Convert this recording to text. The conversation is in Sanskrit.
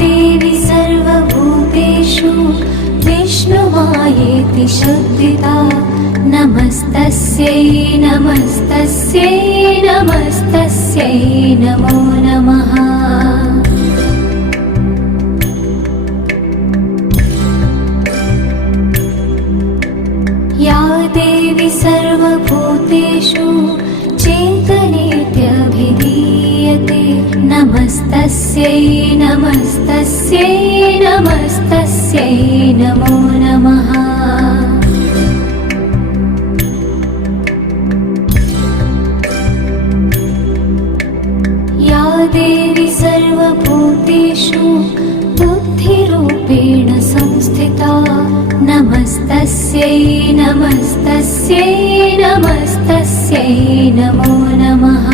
देवी सर्वभूतेषु विष्णुमायेति शुद्धिता नमस्तस्यै नमस्तस्यै नमस्तस्यै नमो नमः। या देवी सर्वभूतेषु चेतनेत्यभिधीयते नमस्तस्यै नमस्तस्यै नमस्तस्यै नमो नमः। या देवी सर्वभूतेषु बुद्धिरूपेण संस्थिता नमस्तस्यै नमस्तस्यै नमस्तस्यै नमो नमः।